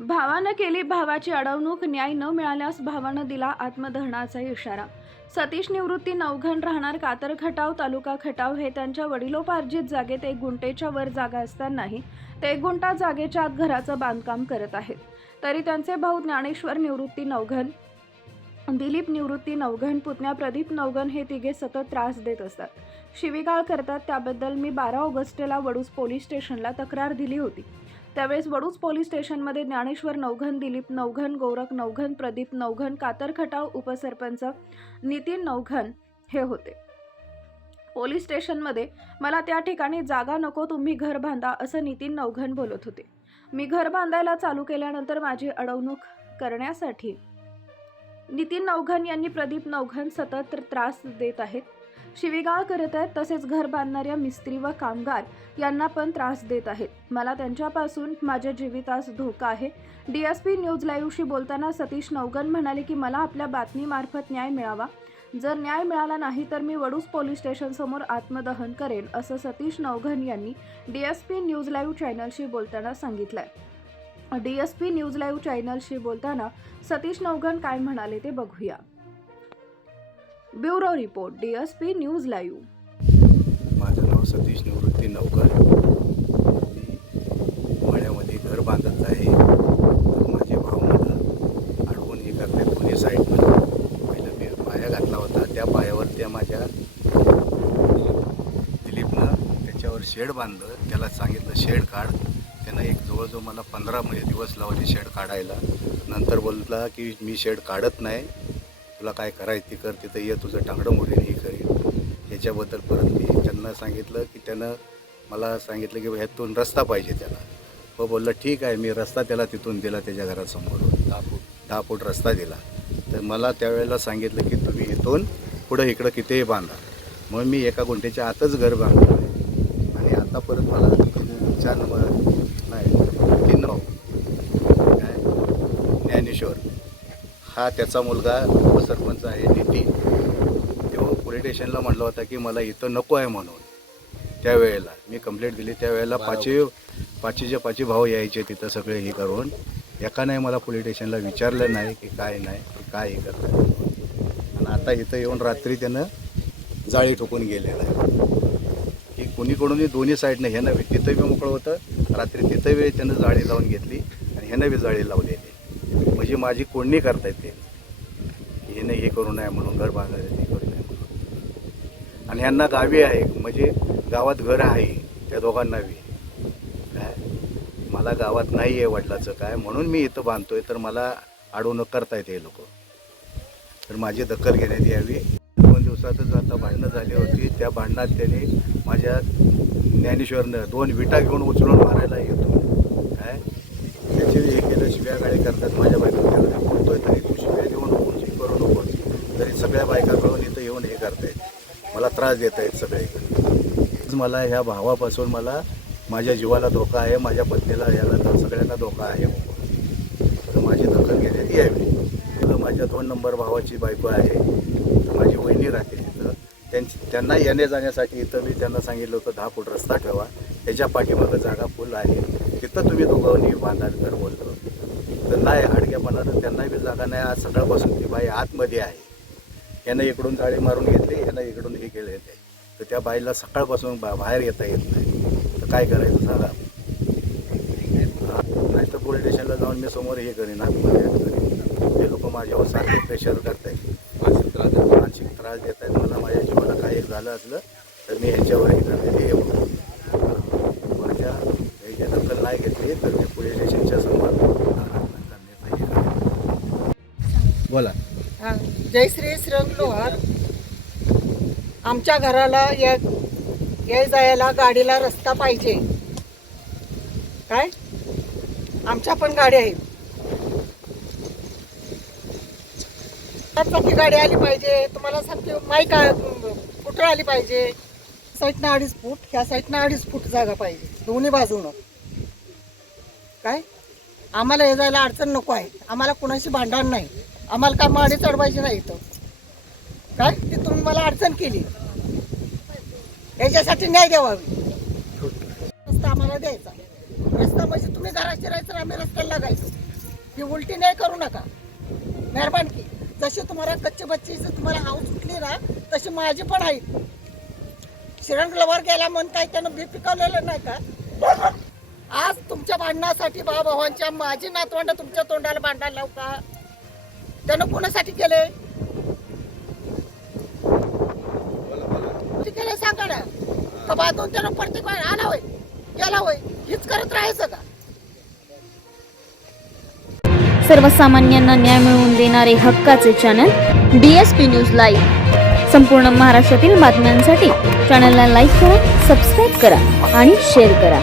भावानं केली भावाची अडवणूक न्याय न मिळाल्यास भावानं दिला आत्मदहनाचा इशारा. सतीश निवृत्ती नवघण राहणार कातर खटाव तालुका खटाव हे त्यांच्या वडिलोपार्जित जागेत एक गुंटेच्या वर जागा असतानाही ते एक गुंटा जागेच्या आत घराचं बांधकाम करत आहेत. तरी त्यांचे भाऊ ज्ञानेश्वर निवृत्ती नवघन दिलीप निवृत्ती नवघन पुतण्या प्रदीप नवघन हे तिघे सतत त्रास देत असतात. शिवीगाळ करतात त्याबद्दल मी बारा ऑगस्टला वडूस पोलीस स्टेशनला तक्रार दिली होती. त्यावेळेस वडूज पोलीस स्टेशनमध्ये ज्ञानेश्वर नवघन दिलीप नवघन गोरख नवघन प्रदीप नवघन कातरखटाव उपसरपंच नितीन नवघन हे होते. पोलीस स्टेशनमध्ये मला त्या ठिकाणी जागा नको तुम्ही घर बांधा असं नितीन नवघन बोलत होते. मी घर बांधायला चालू केल्यानंतर माझी अडवणूक करण्यासाठी नितीन नवघन यांनी प्रदीप नवघन सतत त्रास देत आहेत. शिवीगाळ करत आहेत तसेच घर बांधणाऱ्या मिस्त्री व कामगार यांना पण त्रास देत आहेत. मला त्यांच्यापासून माझ्या जीवितास धोका आहे. डी एस पी न्यूज लाईव्हशी बोलताना सतीश नवगन म्हणाले की मला आपल्या बातमीमार्फत न्याय मिळावा. जर न्याय मिळाला नाही तर मी वडूस पोलीस स्टेशनसमोर आत्मदहन करेन असं सतीश नवघन यांनी D S P news live चॅनलशी बोलताना सांगितलंय. D S P news live चॅनलशी बोलताना सतीश नवघन काय म्हणाले ते बघूया. Bureau report D S P news live माझं नाव सतीश निवृत्ती नवकर. मी वाड्यामध्ये घर बांधत आहे. तर माझे भाऊ मला अडवून हे करते पुणे साईडनं पहिलं मी पाया घातला होता. त्या पायावर त्या माझ्या दिलीपनं त्याच्यावर शेड बांधलं. त्याला सांगितलं शेड काढ. त्यानं एक जवळजवळ मला पंधरा म्हणजे दिवस लावले शेड काढायला. नंतर बोलला की मी शेड काढत नाही. तुला काय करायचं ते कर तिथं ये तुझं टांगडं मोडीन हे करीन याच्याबद्दल परत मी त्यांना सांगितलं की त्यानं मला सांगितलं की ह्यातून रस्ता पाहिजे त्याला. हो बोललं ठीक आहे मी रस्ता त्याला तिथून दिला त्याच्या घरासमोर दहा फूट. दहा फूट रस्ता दिला. तर मला त्यावेळेला सांगितलं की तुम्ही इथून पुढं इकडं कितीही बांधा. मग मी एका गुंठेच्या आतच घर बांधलं. आहे आणि आता परत मला चार नंबर नाही तीन नाव काय? ज्ञानेश्वर. हा त्याचा मुलगा उपसरपंच आहे नितीन. तेव्हा पोलीस स्टेशनला म्हटलं होता की मला इथं नको आहे म्हणून. त्यावेळेला मी कंप्लेंट दिली त्यावेळेला पाचवी पाचवीचे पाचवी भाऊ यायचे तिथं सगळे हे करून. एकाने मला पोलीस स्टेशनला विचारलं नाही की काय नाही की काय हे करतात आणि आता इथं येऊन रात्री त्यानं जाळी ठोकून गेलेलं आहे. की कोणीकडूनही दोन्ही साईडनं ह्यानं तिथं बी मोकळं होतं. रात्री तिथं बी त्यानं जाळी लावून घेतली आणि ह्यानं बी जाळी लावलेली. म्हणजे माझी कोणणी करता येते हे नाही हे करू नये म्हणून घर बांधायचं हे करू नये म्हणून. आणि यांना गावी आहे म्हणजे गावात घर आहे त्या दोघांना बी. काय? मला गावात नाही आहे वडिलाचं काय? म्हणून मी इथं बांधतोय तर मला अडवणूक येते हे लोक. तर माझी दखल घेण्यात यावी. दोन दिवसातच आता भांडणं झाली होती. त्या भांडणात त्यांनी माझ्या ज्ञानेश्वरनं दोन विटा घेऊन उचलून मारायला येतो. हे केलं करतात माझ्या बायको त्याला बोलतोय तरी तू शिव्या देऊ नको करू नको. तरी सगळ्या बायका मिळून इथं येऊन हे करतायत. मला त्रास देत आहेत सगळे मला ह्या भावापासून मला माझ्या जीवाला धोका आहे माझ्या पत्नीला याला तर सगळ्यांना धोका आहे. तर माझी दखल घेण्यात यावी. तर माझ्या दोन नंबर भावाची बायको आहे तर माझी वहिनी राहते तिथं त्यांची त्यांना येण्या जाण्यासाठी इथं मी त्यांना सांगितलं होतं दहा फूट रस्ता ठेवा. त्याच्या पाठीमागं जागा फुल आहे. तिथं तुम्ही दोघांनी बांधाल घर बोलतो. तर आडक्यापणानं नाही आज सकाळपासून ती बाई आतमध्ये आहे. यानं इकडून जाळी मारून घेतली यानं इकडून हे केले. ते तर त्या बाईला सकाळपासून बा बाहेर येता येत नाही. तर काय करायचं सांगा? नाही तर पोलीस स्टेशनला जाऊन मी समोर हे करीन आतमध्ये करीन. ते लोक माझ्यावर सारखे प्रेशर करतायत. मानसिक त्रास मानसिक त्रास देत आहेत मला माझ्या जीवाला काही झालं असलं तर मी ह्याच्यावर हे करते. ते माझ्या ह्याची दखल नाही घेतली तर मी पोलीस स्टेशनच्या समोर करण्याचं हे करेन. बोला. जय श्री श्रम लोहार आमच्या घराला या ये जायला गाडीला रस्ता पाहिजे. काय? आमच्या पण गाडी आहेत चारचाकी गाडी आली पाहिजे. तुम्हाला सांगते माईक कुठं आली पाहिजे. साईडनं अडीच फूट ह्या साईडनं अडीच फूट जागा पाहिजे. दोन्ही बाजूनं. काय? आम्हाला हे जायला अडचण नको आहे. आम्हाला कुणाशी भांडण नाही. आम्हाला काय माडी चढवायची नाही इथं. काय? ते तुम्ही मला अडचण केली. याच्यासाठी न्याय द्यावावी. रस्ता आम्हाला द्यायचा. रस्ता म्हणजे तुम्ही घरात शिरायचं आम्ही रस्त्याला लागायचो. ही उलटी नाही करू नका. मेहरबानकी जशी तुम्हाला कच्ची बच्चीची तुम्हाला हाऊस सुटली ना तशी माझी पण आहे. श्रीरंगलावर गेला म्हणताय त्यानं बी पिकवलेलं नाही का? आज तुमच्या भांडणासाठी भावाभावांच्या माझी नातवंड तुमच्या तोंडाला भांडायला लावू का? त्यानं कोणासाठी केले केले सांगा ना. का त्यानं प्रत्येक आला होय? गेला होय? हीच करत राहायचं का? सर्वसामान्यांना न्याय मिळवून देणारे हक्काचे channel D S P news live संपूर्ण महाराष्ट्रातील बातम्यांसाठी चॅनलला लाईक करा सबस्क्राईब करा आणि शेअर करा.